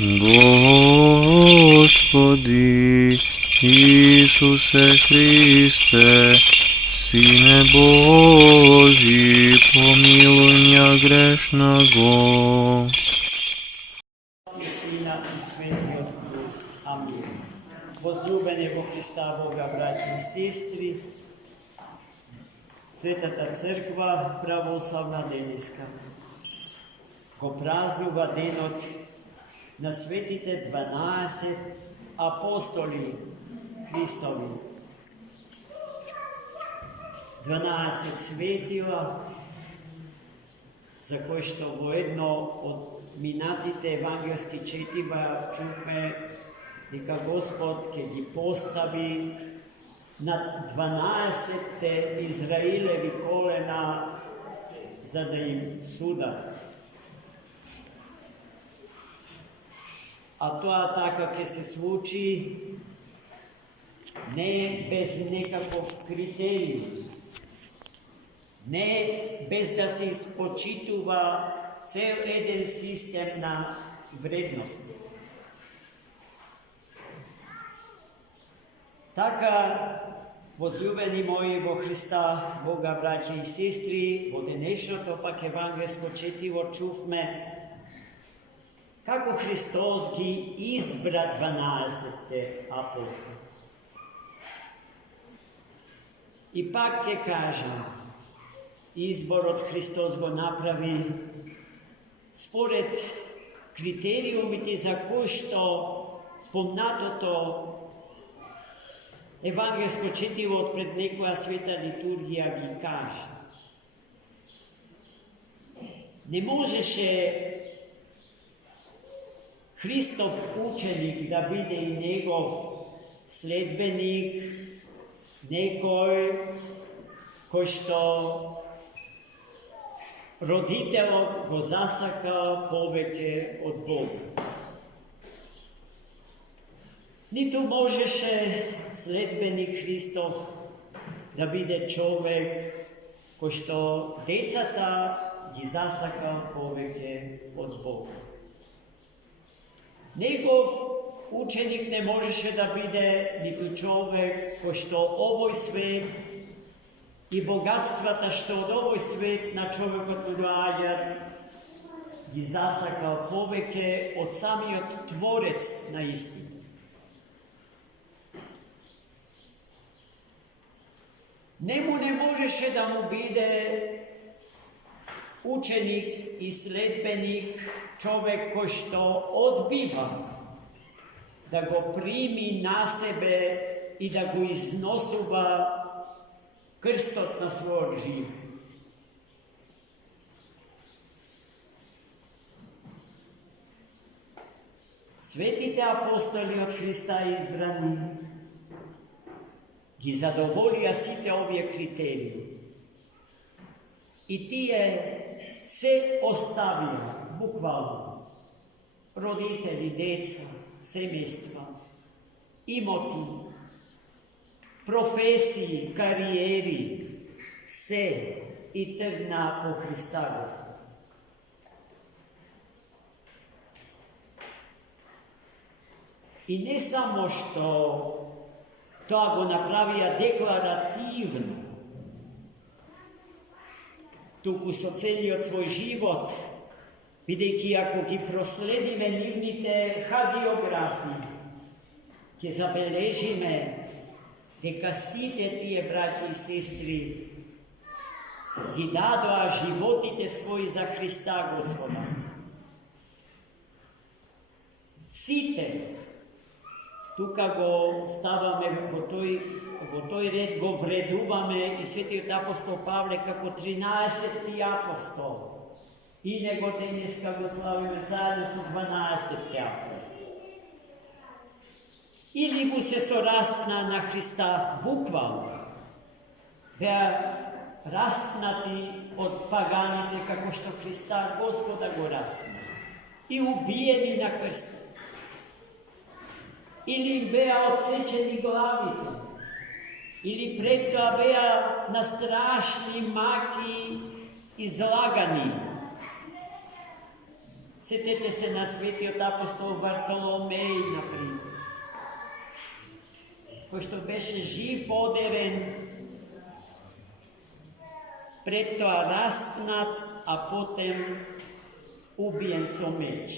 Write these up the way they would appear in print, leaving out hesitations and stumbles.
Господи Ісусе Христе, Сине Божий, помилуй меня грешного. I Sina i Svetog Duha. Amen. Возлюбени во Христа Бога, браті і сестри, Светата Црква православна денеска го празнува денот на светите 12 апостоли Христови. 12 светила, за кои што во едно од минатите евангелски четива чухме дека Господ ќе ги постави на 12 Израилеви колена за да им судат. А тоа така ќе се случи не без некаков критерий, не без да се испочитува цел еден систем на вредности. Така, возлюбени мои во Христа Бога, браќа и сестри, во денешното пак евангелско четиво чувме како Христос ги избра 12 апостоли. И пак ќе кажам, изборот Христос го направи според критериумите за кои што спомнатото евангелско четиво од пред некоја света литургија ги кажа. Не можеше Христов ученик да биде и негов следбеник, некој кој што родителот го засака повеќе од Бога. Ниту можеше следбеник Христов да биде човек кој што децата ги засака повеќе од Бога. Негов ученик не можеше да биде ниту човек кој што овој свет и богатствата што од овој свет на човекот му доаѓаат ги засакал повеќе од самиот Творец на истина. Нему не можеше да му биде ученик и следбеник човек кој што одбива да го прими на себе и да го износува крстот на својот живот. Светите апостоли од Христа избрани ги задоволија сите овие критерии. И тие се оставија, буквално, родители, деца, семејства, имоти, професии, кариери, се и тргна по Христа Господ. И не само што тоа го направија декларативно, туку со целиот свој живот, бидејќи ако ги проследиме нивните хагиографии, ќе забележиме дека сите тие браќи и сестри ги дадоа животите своји за Христа Господа. Сите, тука го ставаме во тој ред, го вредуваме и светиот апостол Павле како 13-ти апостол. И него денеска го славиме заедно со 12-ти апостол. Или му се сораспна на Христа буквално, беа распнати од паганите како што Христа Господа го распна и убиени на крстот. Или им беа отсечени главици, или пред тоа беа на страшни маки излагани. Сетете се на светиот апостол Бартоломеј, например, кој што беше жив одерен, пред тоа распнат, а потем убиен со меч.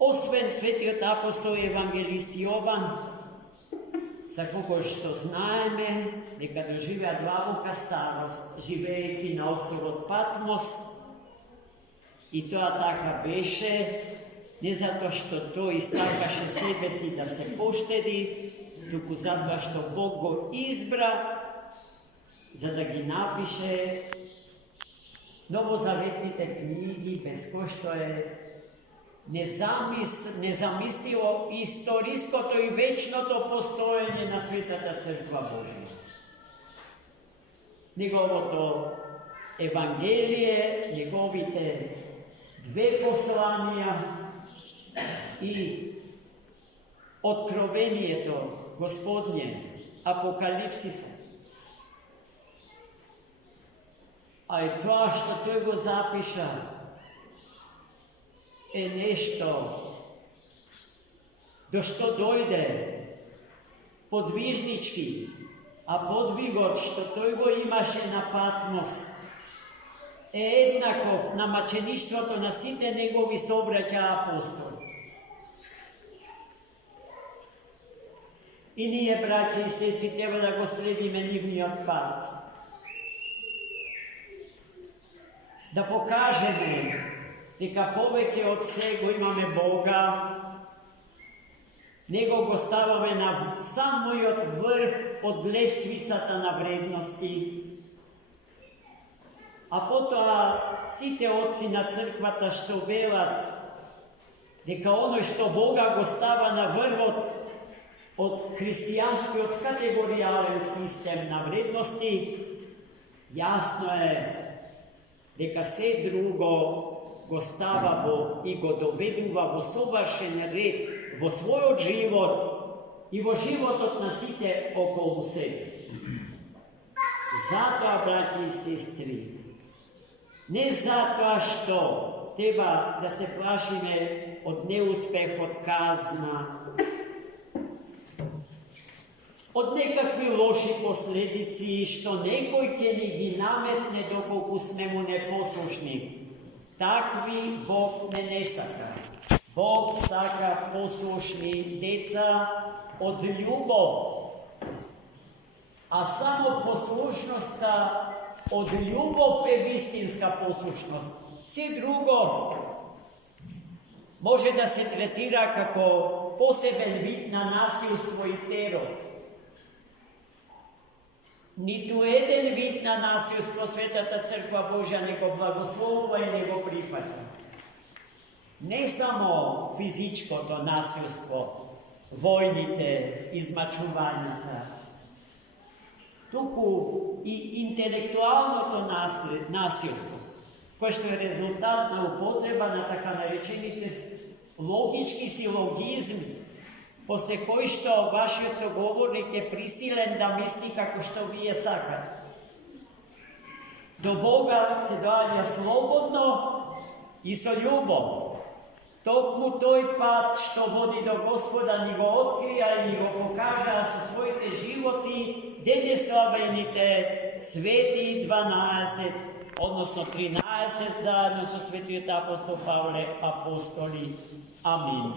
Освен светиот апостол и евангелист Јован, за кого што знаеме дека доживеа длабока старост, живеејќи на островот Патмос, и тоа така беше, не затоа што тој сакаше себе си да се поштеди, туку затоа што Бог го избра за да ги напише новозаветните книги, без кој што е незамисливо историското и вечното постоење на Светата Црква Божија. Неговото Евангелие, неговите две посланија и Откровението Господње, Апокалипсисот. А и тоа што тој го запиша е нешто до што дојде подвижнички, а подвигот што тој го имаше на Патмос е еднаков на мачеништвото на сите негови собраќа апостоли. И ние, браќа и сестри, треба да го следиме нивниот пат. Да покажеме дека повеќе од се го имаме Бога, Него го ставаме на самиот врв од лествицата на вредности, а потоа сите отци на црквата што велат дека оној што Бога го става на врвот од христијанскиот категоријален систем на вредности, јасно е дека се друго го става и го доведува во совршен ред во својот живот и во животот на сите околу себе. Затоа, браќи и сестри, не затоа што треба да се плашиме од неуспех, од казна, од некакви лоши последици што некој ќе ни ги наметне доколку сме му непослушни. Такви Бог не сака. Бог сака послушни деца од љубов. А само послушноста од љубов е вистинска послушност. Се друго може да се третира како посебен вид на насилство и терор. Ниту еден вид на насилство Светата Црква Божја не го благословува и не го прифаќа. Не само физичкото насилство, војните, измачувањата, туку и интелектуалното насилство, кое што е резултат на употреба на така наречените логички силогизми, после кој што вашиот соговорник е присилен да мисли како што вие сакате. До Бога се доаѓа слободно и со љубов. Токму тој пат што води до Господа ни го открија и го покажа со своите животи денеславените свети 12, односно 13 заедно со светиот апостол Павле апостоли. Амин.